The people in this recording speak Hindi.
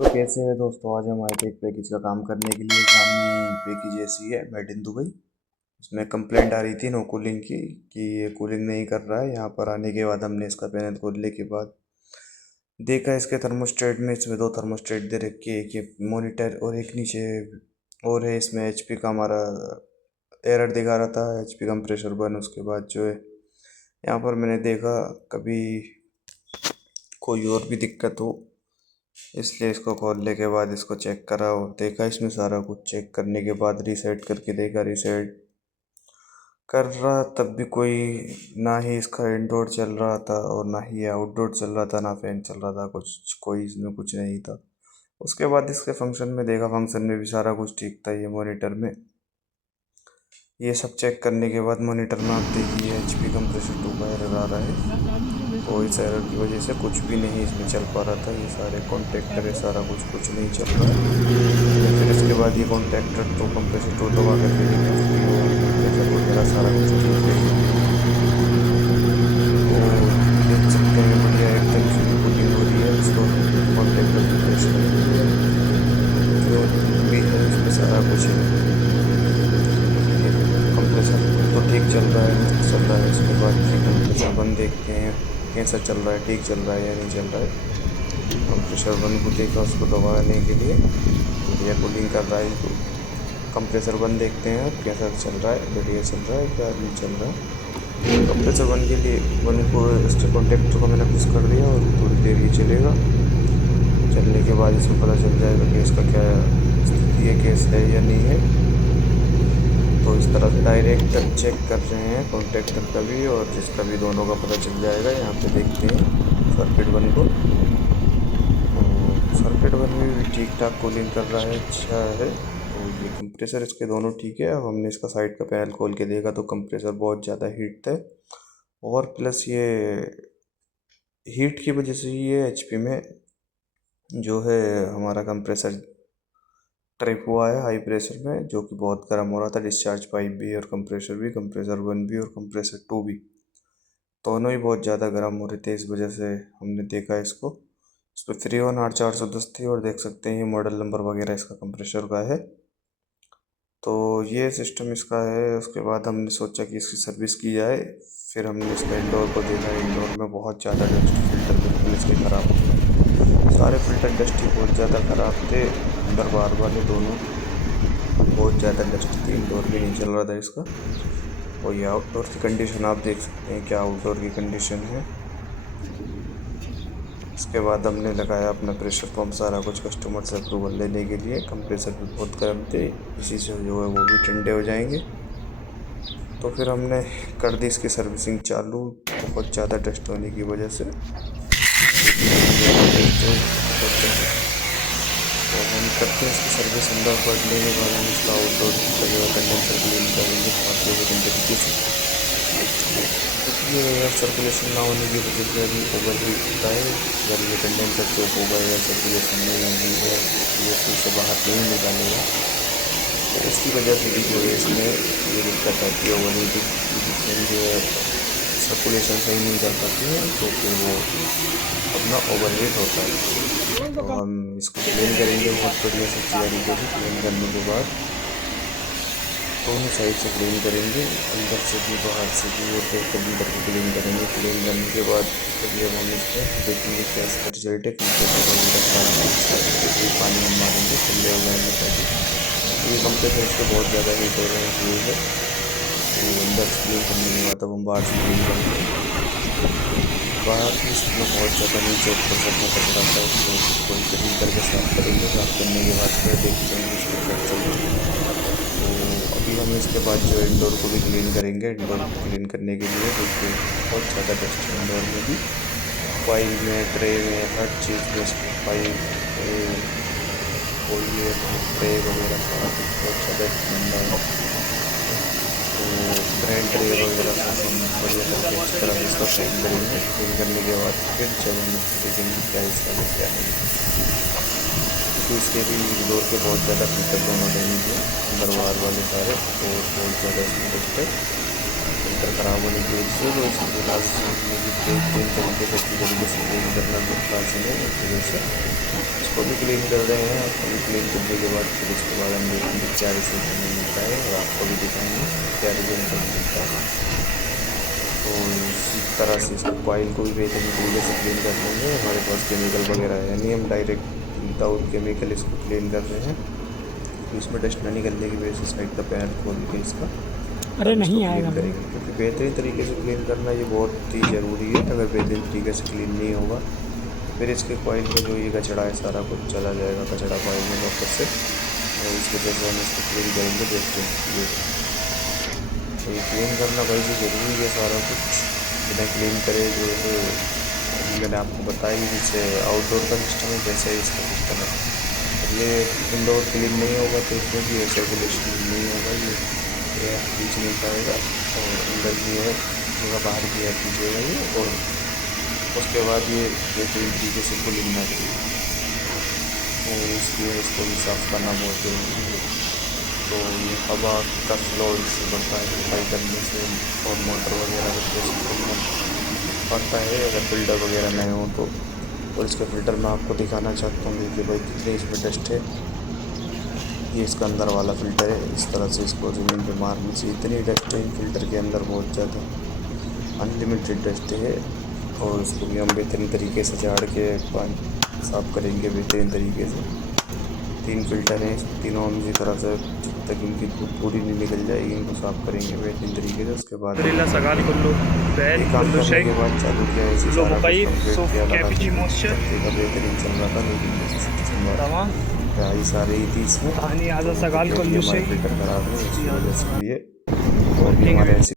तो कैसे है दोस्तों, आज हम आए थे एक पैकेज का काम करने के लिए। सामने पैकेज ऐसी है, मेड इन दुबई। उसमें कंप्लेंट आ रही थी नो कूलिंग की, कि ये कूलिंग नहीं कर रहा है। यहाँ पर आने के बाद हमने इसका पैनल खोलने के बाद देखा, इसके थर्मोस्टेट में इसमें दो थर्मोस्टेट दे रखे हैं, एक ये मॉनिटर और एक नीचे और है। इसमें एचपी का हमारा एरर दिखा रहा था, एचपी कंप्रेसर बन। उसके बाद जो है यहाँ पर मैंने देखा कभी कोई और भी दिक्कत हो, इसलिए इसको खोलने के बाद इसको चेक करा और देखा। इसमें सारा कुछ चेक करने के बाद रीसेट करके देखा, रीसेट कर रहा तब भी कोई, ना ही इसका इंडोर चल रहा था और ना ही आउटडोर चल रहा था, ना फैन चल रहा था, कुछ कोई इसमें कुछ नहीं था। उसके बाद इसके फंक्शन में देखा, फंक्शन में भी सारा कुछ ठीक था। ये मॉनिटर में ये सब चेक करने के बाद मॉनिटर में आप देखिए एचपी कंप्रेसर 2 का एरर आ रहा है। तो इस एरर की वजह से कुछ भी नहीं इसमें चल पा रहा था। ये सारे कॉन्टेक्टर है, सारा कुछ नहीं चल रहा है। फिर इसके बाद ये कॉन्टेक्टर तो कंप्रेसर 2 दबा करके देखा, कंप्रेसर वगैरह सारा कुछ ठीक है। तो देख सकते हैं बढ़िया एकदम फ्री कूलिंग हो रही है। इसको कॉन्टेक्टर को प्रेस करेंगे, जो भी है इसमें सारा कुछ है। कंप्रेसर तो ठीक चल रहा है, मस्त चल रहा है। इसके बाद फिर कंप्रेसर वन देखते हैं कैसा चल रहा है, ठीक चल रहा है या नहीं चल रहा है। कंप्रेसर वन को देखा, उसको दबाने के लिए बढ़िया कूलिंग कर रहा है। तो कंप्रेसर वन देखते हैं अब कैसा चल रहा है, बढ़िया चल रहा है क्या नहीं चल रहा है। कंप्रेसर वन के लिए वन को इसके कॉन्टेक्टर को मैंने पुश कर दिया और थोड़ी देर ही चलेगा। चलने के बाद इसको पता चल जाएगा कि इसका क्या स्थिति है, केस है या नहीं है। तो इस तरह से डायरेक्ट चेक कर रहे हैं कॉन्टेक्टर का भी और जिसका भी, दोनों का पता चल जाएगा। यहाँ पे देखते हैं सर्किट वन को, तो सर्किट वन में भी ठीक ठाक कूलिंग कर रहा है, अच्छा है। तो ये कंप्रेसर इसके दोनों ठीक है। अब हमने इसका साइड का पैनल खोल के देखा तो कंप्रेसर बहुत ज़्यादा हीट है, और प्लस ये हीट की वजह से ये एचपी में जो है हमारा कंप्रेसर ट्रिप हुआ है हाई प्रेशर में, जो कि बहुत गर्म हो रहा था। डिस्चार्ज पाइप भी और कंप्रेसर भी, कंप्रेसर वन भी और कंप्रेसर टू भी, दोनों ही बहुत ज़्यादा गर्म हो रहे थे। इस वजह से हमने देखा इसको। इस पर 318/410 थी और देख सकते हैं ये मॉडल नंबर वगैरह इसका कंप्रेसर का है। तो ये सिस्टम इसका है। उसके बाद हमने सोचा कि इसकी सर्विस की जाए। फिर हमने इसका इंडोर को देखा, इंडोर में बहुत ज़्यादा डस्ट, फिल्टर बिल्कुल इसके ख़राब थे, सारे फिल्टर डस्ट ही बहुत ज़्यादा ख़राब थे। अंदर बार वाले दोनों बहुत ज़्यादा डस्ट थी, इंडोर भी नहीं चल रहा था इसका। और ये आउटडोर की कंडीशन आप देख सकते हैं, क्या आउटडोर की कंडीशन है। इसके बाद हमने लगाया अपना प्रेशर पंप, सारा कुछ कस्टमर से अप्रूवल लेने के लिए। कंप्रेसर भी बहुत गर्म थे, इसी से जो है वो भी ठंडे हो जाएंगे। तो फिर हमने कर दी इसकी सर्विसिंग चालू, बहुत ज़्यादा डस्ट होने की वजह से। तो हम करते हैं इसकी सर्विस। अंदर पड़ने के बाद हम इसका आउटडोर का जो है कंडेंसर क्लीन करेंगे भारतीय वजन तरीके से, क्योंकि ये एयर सर्कुलेशन ना होने की वजह से अभी ओवर हीट होता है। जब ये कंडेंसर चौक होगा, एयर सर्कुलेशन नहीं होगी, एयर फिर से बाहर नहीं निकालेगा, तो उसकी वजह से भी जो है इसमें ये दिक्कत आती है ओवर हीटिंग की, जिसमें जो है सर्कुलेशन सही नहीं कर पाती है, तो फिर वो अपना ओवर हीट होता है। तो हम इसको क्लीन करेंगे बहुत बढ़िया से तरीके से। क्लीन करने के बाद दोनों साइड से क्लीन करेंगे, अंदर से भी बाहर से भी, और कंप्यूटर को क्लीन करेंगे। क्लीन करने के बाद जब हम इस पर देखेंगे क्या इसका रिजल्ट है। कंप्यूटर वगैरह सारा कुछ पानी हम मारेंगे, ठंडे हो जाएंगे ताकि, ये कंप्यूटर इसके बहुत ज़्यादा हीट हो रहे हैं। तो अंदर से क्लीन करने के बाद अब हम बाहर से क्लीन करेंगे। बाहर की इसमें बहुत ज़्यादा नीचे ऊपर से अपना कचरा था, उसको कोई क्लीन करके साफ़ करेंगे। साफ़ करने के बाद फिर देखते हैं इसको क्या चलेगा। तो अभी हम इसके बाद जो इंडोर को भी क्लीन करेंगे। इंडोर को क्लीन करने के लिए देखिए बहुत ज़्यादा डस्ट है इंडोर में भी, फाइल में, ट्रे में, हर चीज़ में इसकी फाइल, कोई ये ट्रे वगैरह सारा कुछ बहुत ज़्यादा गंदा है। तो ब्रांड ट्रे वगैरह को हम बढ़िया करके अच्छी तरह से इसका क्लीन करेंगे। क्लीन करने के बाद फिर जब हम इसको देखेंगे क्या इसका है क्या नहीं, क्योंकि इसके भी इंडोर के बहुत ज़्यादा फिल्टर दोनों डैमेज है, अंदर बाहर वाले सारे, और बहुत ज़्यादा इसमें डस्ट है। तो फिल्टर ख़राब होने की वजह से, तो इसको लाजमी बेहतरीन तरीके से अच्छी तरीके से क्लीन करना लाजमी है। इस वजह से इसको भी क्लीन कर रहे हैं। आपको भी क्लीन करने के बाद फिर उसके बाद हम देखेंगे क्या रिजल्ट हमें मिलता है और आपको भी दिखाएंगे क्या रिजल्ट हमें मिलता है। तो इसी तरह से इसको कॉइल को भी बेहतरीन तरीके से क्लीन कर लेंगे। हमारे पास केमिकल वगैरह है नहीं, हम डायरेक्ट विदाउट केमिकल इसको क्लीन कर रहे हैं। तो इसमें डस्ट ना निकलने की वजह से साइड का पैर खोल के इसका अरे अब इसको नहीं क्लीन आएगा भाई। करेंगे, क्योंकि बेहतरीन तरीके से क्लीन करना ये बहुत ही ज़रूरी है। अगर बेहतरीन तरीके से क्लीन नहीं होगा फिर इसके कॉइल में जो ये कचरा है सारा कुछ चला जाएगा कचरा कॉइल में वापस से, और इस वजह से हम इसको क्लीन करेंगे बेहतरीन ये। तो ये क्लीन करना भाई जी ज़रूरी है सारा कुछ, बिना क्लीन करे जो है मैंने आपको बताया कि जैसे आउटडोर का सिस्टम है वैसे ही इसका सिस्टम है। और ये इंडोर क्लीन नहीं होगा तो इसमें भी सर्कुलेशन नहीं होगा, ये एयर खींच नहीं पाएगा और अंदर की एयर जगह बाहर की एयर खींचेगा ये, और उसके बाद ये बेहतरीन तरीके से कूलिंग ना चाहिए, और इसलिए इसको भी साफ़ करना बहुत ज़रूरी है। तो ये हवा का फ्लो इससे बढ़ता है सफाई करने से, और मोटर वगैरह का प्रेशर बढ़ता है अगर फिल्टर वगैरह नए हों तो। और इसके फ़िल्टर मैं आपको दिखाना चाहता हूँ, देखिए भाई कितने इसमें डस्ट है। ये इसका अंदर वाला फ़िल्टर है, इस तरह से इसको ज़मीन पे मारने से इतनी डस्ट है फ़िल्टर के अंदर, बहुत ज़्यादा अनलिमिटेड डस्ट है। और इसको भी हम बेहतरीन तरीके से झाड़ के पानी साफ़ करेंगे बेहतरीन तरीके से। 3 फ़िल्टर हैं, तीनों हम इसी तरह से जब तक इनकी धूप पूरी नहीं निकल जाएगी इनको साफ़ करेंगे बेहतरीन तरीके से। उसके बाद सगाल कुल्लू बैल ये काम कुल्लू करने शेक के बाद चालू किया ऐसे कुल्लू सारा कुछ मुकैफ कंप्लीट सोफ किया, लगा कैपिची मॉइस्चर का बेहतरीन चल रहा था, लेकिन जैसे सितंबर तमाम प्राइस आ रही थी इसमें, कहानी आज़ा तो सगाल क्योंकि कुल्लू हमारे शेक फिल्टर खराब है उसकी वजह से भी ये, और भी वर्किंग हमारे ऐसे